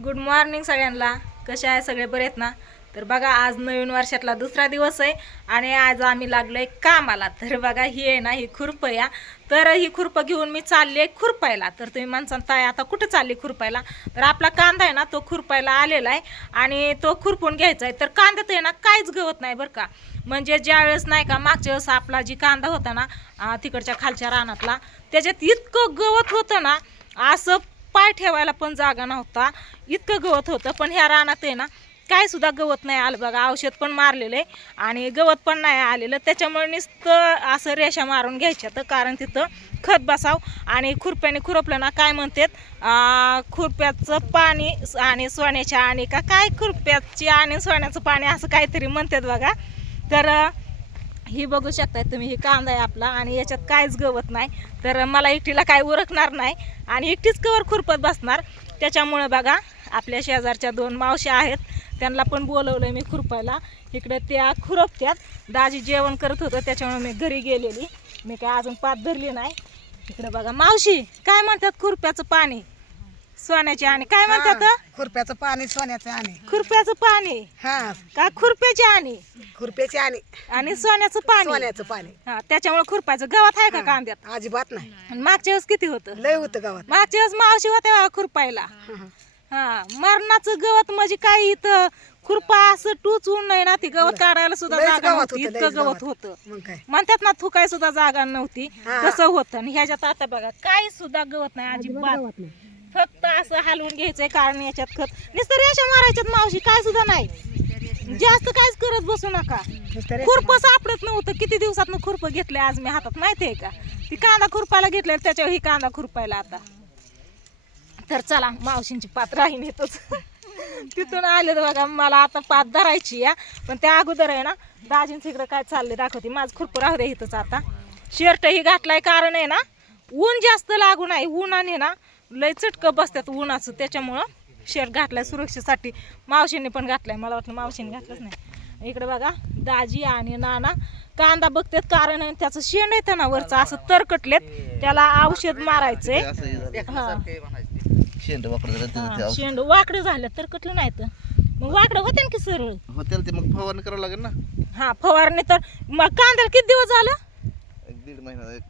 Good morning सगळ्यांना. कसे आहे सगळे? बरे आहेत ना? तर बघा आज नवीन वर्षातला दुसरा दिवस आहे आणि आज आम्ही लागलो आहे कामाला. तर बघा ही आहे ना ही खुरप या. तर ही खुरपं घेऊन मी चालली आहे खुरपायला. तर तुम्ही माणसान ताय आता कुठं चालली खुरपायला? तर आपला कांदा आहे ना तो खुरपायला आलेला आहे आणि तो खुरपून घ्यायचा आहे. तर कांद्यात आहे ना काहीच गवत नाही बरं का. म्हणजे ज्या वेळेस नाही का मागच्या वेळेस आपला जी कांदा होता ना तिकडच्या खालच्या रानातला त्याच्यात इतकं गवत होतं ना असं पाय ठेवायला पण जागा नव्हता. इतकं गवत होतं पण ह्या रानात आहे ना काय सुद्धा गवत नाही आलं बघा. औषध पण मारलेलं आहे आणि गवत पण नाही आलेलं. त्याच्यामुळे नुसतं असं रेषा मारून घ्यायच्या तर कारण तिथं खत बसाव. आणि खुरप्याने खुरपलं ना काय म्हणतात खुरप्याचं पाणी आणि सोन्याच्या आणि का काय खुरप्याची आणि सोन्याचं पाणी असं काहीतरी म्हणतात बघा. तर ही बघू शकताय तुम्ही ही कांदा आहे आपला आणि याच्यात काहीच गवत नाही. तर मला एकटीला काय उरकणार नाही आणि एकटीच कवर खुरपत बसणार. त्याच्यामुळं बघा आपल्या शेजारच्या दोन मावश्या आहेत. त्यांना पण बोलवलं मी खुरपायला. इकडे त्या खुरपत्यात दाजी जेवण करत होतं त्याच्यामुळे मी घरी गेलेली. मी काय अजून पात धरली नाही. इकडे बघा मावशी काय म्हणतात खुरप्याचं पाणी? सोन्याचे आणि काय म्हणतात खुरप्याचं पाणी सोन्याचं आणि. खुरप्याचं पाणी? हा. का खुरप्याचे आणि? खुरप्याचे आणि. आणि सोन्याचं पाणी? सोन्याचं पाणी. हा त्याच्यामुळे खुरपायचं गवत आहे का कांद्यात? अजिबात नाही. मागच्या वेळेस किती होतं? लय होतं गावात. मागच्या वेळेस मावशी होत्या खुरपायला. हा, मरणाचं गवत म्हणजे काय इथं? खुरपा असं टुचून नाही ना ती गवत काढायला सुद्धा लयच जागा गवत नव्हती होतं, इतकं लयच गवत गवत. होतं. मग काय? म्हणतात ना थुकाय सुद्धा जागा नव्हती. हा. तसं होतं. आणि ह्याच्यात आता बघा काही सुद्धा गवत नाही अजिबात फक्त असं हलवून घ्यायचंय कारण याच्यात खत. नुसतं रेषा मारायच्यात मावशी काय सुद्धा नाही. जास्त काहीच करत बसू नका. नुसतं खुरपं सापडत नव्हतं. किती दिवसात खुरपं घेतलंय आज मी हातात माहितीये का? ती कांदा खुरपायला घेतलंय त्याच्यावर ही कांदा खुरपायला आता. तर चला मावशींची पात राहीन येतच तिथून आले तर बघा मला आता पात धरायची या पण त्या अगोदर आहे ना दाजींच इकडं काय चाललंय दाखवते. माझं खुरपं राहू दे इथंच आता. शर्ट ही घातलाय कारण आहे ना ऊन जास्त लागू नाही. उन्हाने ना लय चटकं बसतात उन्हाचं त्याच्यामुळं शर्ट घातलाय सुरक्षेसाठी. मावशीने पण घातलाय. मला वाटलं मावशीने घातलंच नाही. इकडे बघा दाजी आणि नाना कांदा बघतात कारण आहे त्याचं शेंड येतं ना वरचं असं तरकटलेत. त्याला औषध मारायचंय. शेंड वापरत हा, शेंड वाकडं झालं तर कटलं नाही तर. मग वाकडं होते ना की सरळ? होtel ते मग फवारणी करावं लागेल ना. हा फवारणी तर मग कांद्याला किती दिवस झालं? एक दीड महिना एक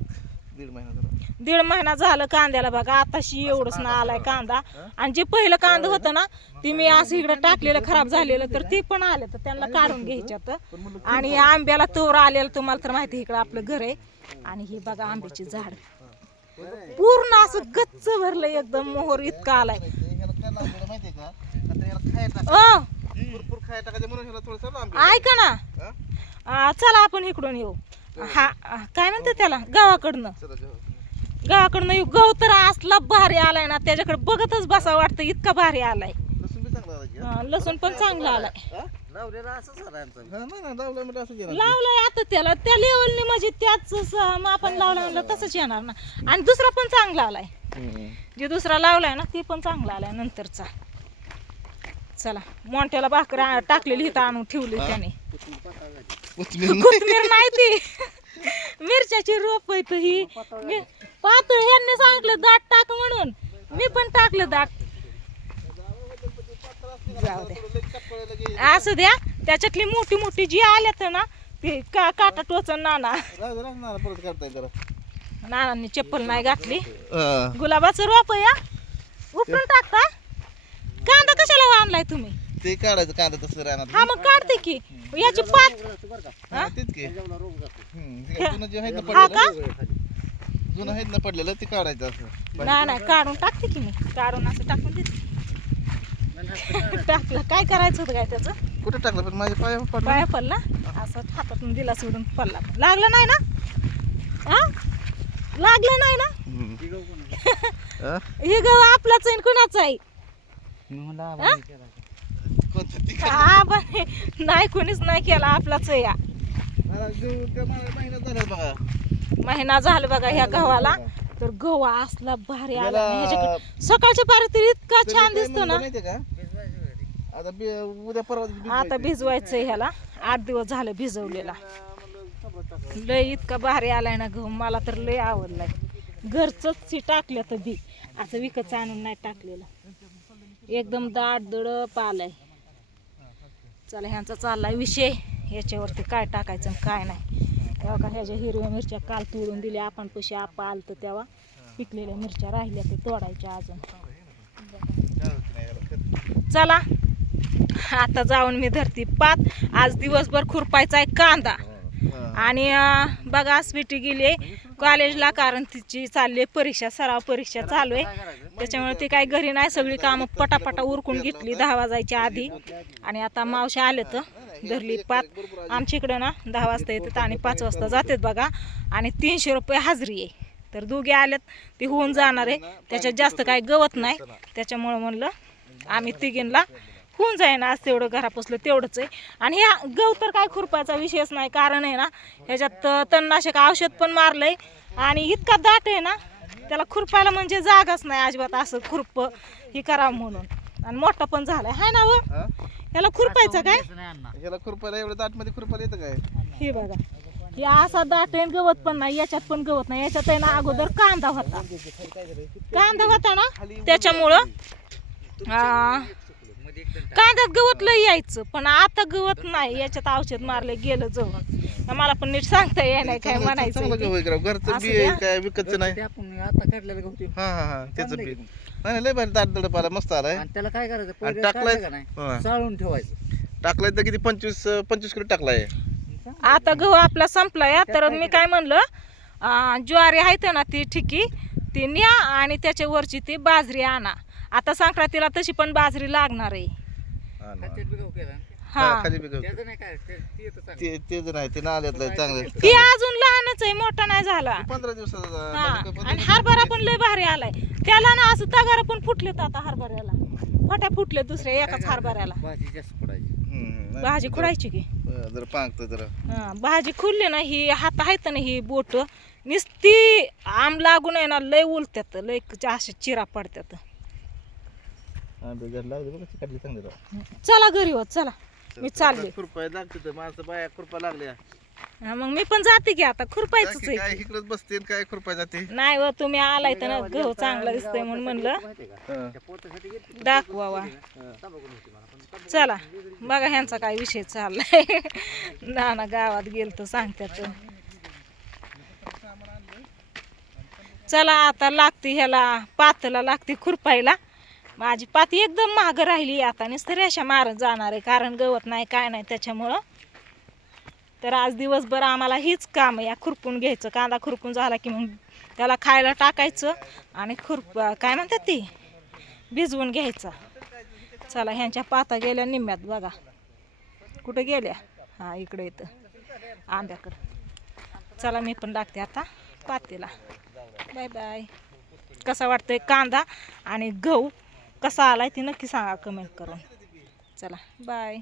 दीड महिना झाला. दीड महिना झालं कांद्याला बघा आताशी एवढंच ना आलाय कांदा. आणि जे पहिलं कांदा होतं ना ते मी असं इकडं टाकलेलं खराब झालेलं तर ते पण आलं तर त्यांना काढून घ्यायच्यात. आणि आंब्याला तोर आलेलं तुम्हाला तर माहिती इकडं आपलं घर आहे. आणि ही बघा आंब्याची झाड. पूर्ण असं गच्च भरलं एकदम मोहर इतका आलाय. ऐका ना. चला आपण इकडून येऊ. हा काय म्हणते त्याला? गावाकडनं. गावाकडनं येऊ. गव तर असला भारी आलाय ना त्याच्याकडे बघतच बसा वाटतं इतका भारी आलाय. लसूण बी चांगला आला हा? लावलं म्हणजे असं केलं लावलाय आता त्याला. त्या लेवलने म्हणजे त्याच मापन लावलं म्हणलं तसंच येणार ना. आणि दुसरा पण चांगला आलाय. जे दुसरा लावलाय ना ते पण चांगला आलाय नंतरचा. चला मोठ्याला भाकर आ- टाकलेली इथं आणून ठेवली त्याने. नाही. कोथमीर नाही ती. मिरच्याची रोप आहेत ही मी- पातळ ह्यांनी सांगितलं दाट टाक म्हणून. मी पण टाकलं दाट. जाऊ द्या. असू द्या. त्याच्यातली मोठी मोठी जी आल्यात ना ती का काटा टोचन नाना. नानांनी चप्पल नाही घातली. गुलाबाचं रोप या उपटून टाकता? कांदा कशाला आणलाय तुम्ही? ते काढायचं कांदा तसं राहणार. हा मग काढते की. याची पात हा, का. जुनं आहेत ना पडलेलं ते काढायचं असं. नाही नाही काढून टाकते की मी. काढून असं टाकून देते. टाकलं. काय करायचं होतं काय त्याचं? कुठे टाकलं? पण माझ्या पाया पडलं. पाया पडला? असं हातातून दिला सोडून पडला. लागलं नाही ना? हा? लागलं नाही ना. हा? गव आपलाच आहे कुणाच आहे? हा? हा पण नाही कोणीच नाही केला. आपलाच आहे या. महिना झाला बघा. महिना झाला बघा ह्या गव्हाला. तर गहू असला भारी आला. सकाळच्या पारी तर इतका छान दिसतो ना. आता बी- उद्या परवा दिवशी आता भिजवायचंय ह्याला. आठ दिवस झालं भिजवलेला. लय इतका भारी आलाय ना गहू मला तर लय आवडलाय. घरचंच टाकलं तर बी. असं विकत आणून नाही टाकलेलं. एकदम दाट दडप आलाय चला ह्यांचा चाललाय विषय. याच्यावरती काय टाकायचं आणि काय नाही. तेव्हा का ह्याच्या हिरव्या मिरच्या काल तोडून दिल्या. आपण पैसे आपा आलतं तेव्हा पिकलेल्या मिरच्या राहिल्या ते तोडायच्या अजून. चला. आता जाऊन मी धरती पात. आज दिवसभर खुरपायचा आहे कांदा. आणि बघा स्वीटी गेली आहे. कॉलेजला कारण तिची चालली आहे परीक्षा सराव परीक्षा चालू आहे. त्याच्यामुळे ती काय घरी नाही. सगळी कामं पटापटा उरकून घेतली दहा वाजायच्या आधी. आणि आता मावशी आले तर धरली पात. आमच्या इकडं ना दहा वाजता येतात आणि पाच वाजता जातात बघा. आणि तीनशे रुपये हाजरी आहे. तर दोघे आल्यात ती होऊन जाणार आहे. त्याच्यात जास्त काय गवत नाही. त्याच्यामुळं म्हणलं आम्ही तिघींना होऊन जाईन आज तेवढं घरापासलं तेवढंच आहे. आणि ह्या गव तर काय खुरपायचा विषयच नाही कारण आहे ना ह्याच्यात तणनाशक औषध पण मारलंय. आणि इतका दाट आहे ना त्याला खुरपायला म्हणजे जागाच नाही अजिबात असं खुरप हे करावं म्हणून. आणि मोठा पण झालाय. हाय ना व? ह्याला खुरपायचं काय? ह्याला खुरपायला एवढं दाटमध्ये खुरपायला येतं काय? हे बघा. हे असा दाट आहे गवत पण नाही याच्यात पण गवत नाही. याच्यात आहे ना अगोदर कांदा होता. कांदा होता ना त्याच्यामुळं कांद्यात गवत लय यायचं पण आता गवत नाही. याच्यात औषध मारलं गेलं जवळ. मला पण नीट सांगता येणार काय चांगलं म्हणायचं आहे. घरचं बी आहे. काय विकतचं नाही. आपण आता काढलेलं गवती हा हा हा. त्याचं बी. नाही नाही, लय भारी दाट दडप आला मस्त आलाय आणि त्याला काय करायचं? टाकलाय काढलं का नाही? हा. चाळून ठेवायचं. टाकलाय तर किती? पंचवीस पंचवीस किलो टाकलाय. आता गहू आपला संपलाय तर मी काय म्हणलं अं, ज्वारी आहेत ना ती ठिकी ती न्या आणि त्याच्या वरची ती बाजरी आणा. आता संक्रांतीला तशी पण बाजरी लागणार आहे. हा ना. हा. हा, खाली बी ते नाही नाल्यातलं आहे, चांगलं अजून लहानच आहे मोठा नाही झाला. पंधरा दिवसाचा हा म्हणजे काय आणि हरभरा पण लय भारी आलाय. त्याला ना असं तगारा पण फुटलेत आता हरभऱ्याला. फट्या फुटले दुसऱ्या एकाच हरभऱ्याला. भाजी जास्त पडायची हम्म, नाही, भाजी खुडायची की? बरं, जरा पांगतं जरा. हा, भाजी खुडली ना ही हात आहेत ना ही बोट. नुसती आम लागून आहे ना लय उलत्यात लय अशा चिरा पडत्यात हा, बे, जरा लागली बघा चिकाटली चांगली राव. चला घरी होत चला. मी चालले. खुरपाय लागते तर माणसं बाया खुरपा लागल्या. हा, मग मी पण जाते की आता. काय इकडंच बसते आणि काय खुरपाय जाते? नाही व तुम्ही आलाय तर ना गहू चांगला दिसतोय म्हणून म्हणलं. हा. दाखवावा पण चला बघा ह्यांचा काय विषय चाललाय. नाना गावात गेल तर सांगत्यात. चला आता लागते ह्याला पातला लागते खुरपायला. माझी पाती एकदम महाग राहिली आता. नुसतं रेषा मारत जाणार आहे. कारण गवत नाही काय नाही त्याच्यामुळं. तर आज दिवसभर आम्हाला हीच काम या खुरपून घ्यायचं. कांदा खुरपून झाला की मग त्याला खायला टाकायचं आणि खुरप काय म्हणतात ती? भिजवून घ्यायचं. चला ह्यांच्या पाता गेल्या निम्म्यात बघा. कुठं गेल्या? हां इकडे येतं आंब्याकडं. चला मी पण लागते आता पातेला. Bye bye. कसा वाटतंय कांदा आणि गहू? कसा आलाय ते नक्की सांगा कमेंट करून. चला बाय